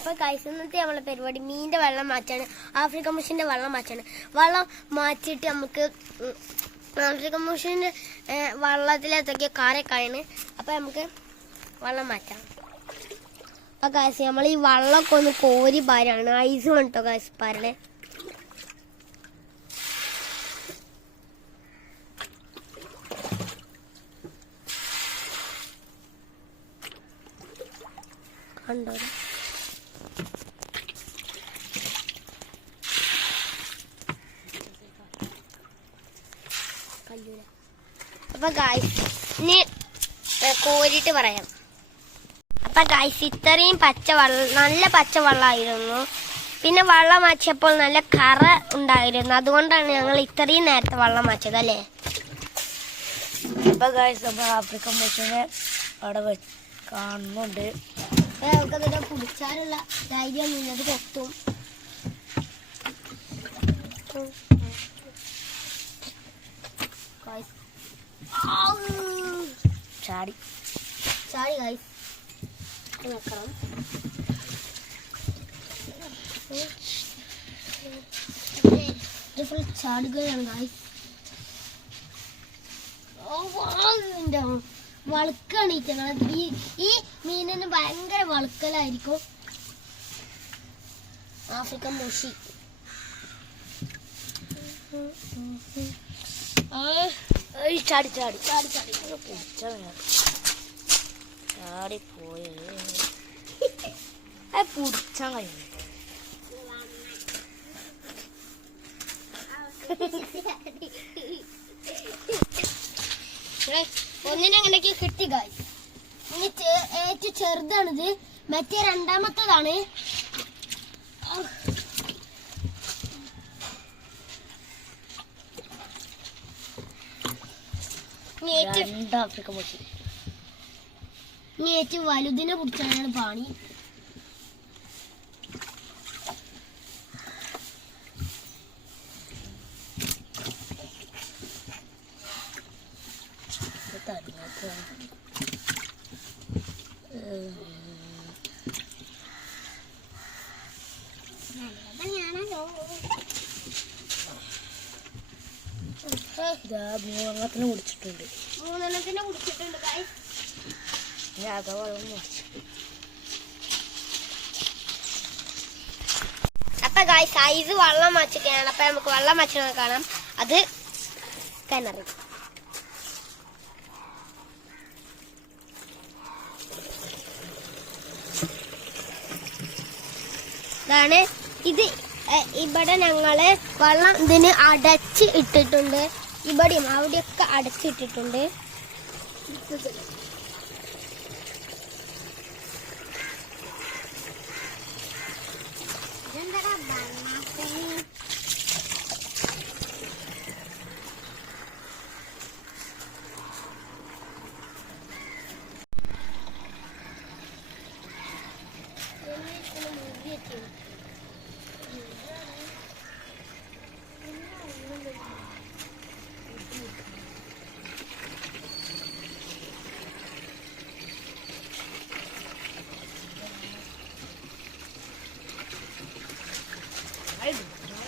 അപ്പോൾ ഗൈസ് ഇന്നത്തെ നമ്മളെ പരിപാടി മീനിന്റെ വെള്ളം മാറ്റാണ്. ആഫ്രിക്കൻ മുഷിന്റെ വെള്ളം മാറ്റാണ്. വെള്ളം മാറ്റിയിട്ട് നമുക്ക് ആഫ്രിക്കൻ മുഷിന്റെ വെള്ളത്തിലെത്തൊക്കെ കാരക്കായാണ്. അപ്പോൾ നമുക്ക് വെള്ളം മാറ്റാം. അപ്പോൾ ഗൈസ് നമ്മൾ ഈ വെള്ളമൊക്കെ ഒന്ന് കോരി പാരാണ്. ഐസ് വേണ്ടോ ഗൈസ് പാരണേ. കണ്ടോ അപ്പൊ ഗായ്സ് ഇനി കോരിട്ട് പറയാം. അപ്പൊ ഗായ്സ് ഇത്രയും നല്ല പച്ചവെള്ളമായിരുന്നു. പിന്നെ വെള്ളം മാറ്റിയപ്പോൾ നല്ല കറ ഉണ്ടായിരുന്നു. അതുകൊണ്ടാണ് ഞങ്ങൾ ഇത്രയും നേരത്തെ വെള്ളം മാറ്റിയത് അല്ലേ. അപ്പൊ ഗായ്സ് നമ്മൾ ആഫ്രിക്കൻ മുഷിനെ അവിടെ കാണുന്നുണ്ട്. നമുക്കതിനെ കുടിച്ചാലുള്ള ധൈര്യം നിന്നത് കൊത്തും. ചാടി ചാടി ഗൈസ് നോക്കണം. Full ചാടുകയാണ് guys. വളുക്കാണ് ഈ മീനിന് ഭയങ്കര വളുക്കലായിരിക്കും. ആഫ്രിക്കൻ മുഷി ചാടി ചാടി ചാടി ചാടി ചാടി പോയേ പിടിച്ചാൻ കഴിയും. ഒന്നിനെ അങ്ങനെയൊക്കെ കിട്ടി ഗായ്സ്. ഇനി ഏറ്റവും ചെറുതാണിത്, മറ്റേ രണ്ടാമത്തേതാണ്. ഇനി ഏറ്റവും വലുതിനെ പിടിച്ചാണ് പാണി. മൂന്നെണ്ണത്തിന് കുടിച്ചിട്ടുണ്ട്. അപ്പൊ ഗായ്സ് സൈസ് വെള്ളം മാച്ചിട്ടാണ്. അപ്പൊ നമുക്ക് വെള്ളം മാച്ചണ കാണാം. അത് കിണറ്. ഇതാണ് ഇത്. ഇവിടെ ഞങ്ങള് വെള്ളം ഇതിന് അടച്ച് ഇട്ടിട്ടുണ്ട്. ഇവിടെയും അവിടെയൊക്കെ അടച്ചിട്ടിട്ടുണ്ട്.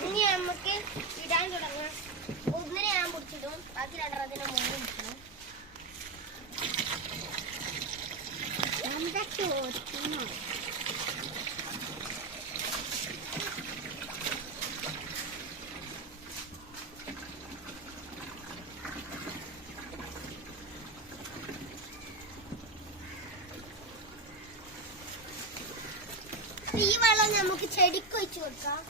ഇനി നമുക്ക് ഇടാൻ തുടങ്ങാം. ഒന്നിനെ ഞാൻ പിടിച്ചിടും, ബാക്കി രണ്ടെണ്ണത്തിനെ മൂന്ന് പിടിക്കണം. ഈ വെള്ളം നമുക്ക് ചെടിക്ക് ഒഴിച്ചു കൊടുക്കാം.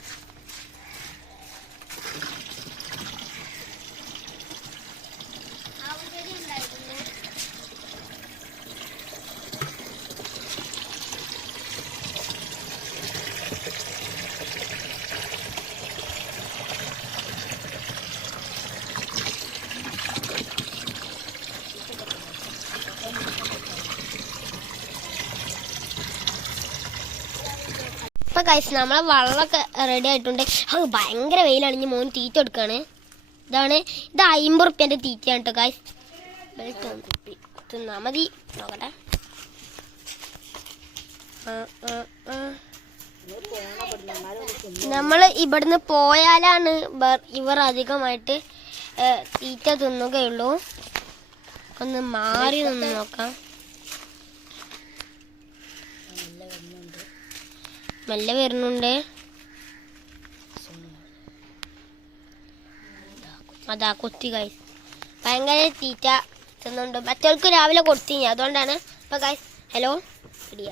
ഇപ്പൊ ഗൈസ് നമ്മളെ വെള്ളമൊക്കെ റെഡി ആയിട്ടുണ്ട്. അത് ഭയങ്കര വെയിലാണ്. ഇനി മോൻ തീറ്റ കൊടുക്കാണ്. ഇത് 50 റുപ്യന്റെ തീറ്റയാണ് കേട്ടോ ഗൈസ്. തിന്നാ മതി. നോക്കട്ടെ. നമ്മൾ ഇവിടുന്ന് പോയാലാണ് ഇവർ അധികമായിട്ട് തീറ്റ തിന്നുകയുള്ളൂ. ഒന്ന് മാറി നിന്ന് നോക്കാം. മെല്ലെ വരുന്നുണ്ട്. അതാ കൊത്തി ഗൈസ്, ഭയങ്കര തീറ്റ തിന്നുണ്ട്. മറ്റവർക്ക് രാവിലെ കൊടുത്തിനി, അതുകൊണ്ടാണ്. അപ്പൊ ഗൈസ് ഹലോ ഇടിയ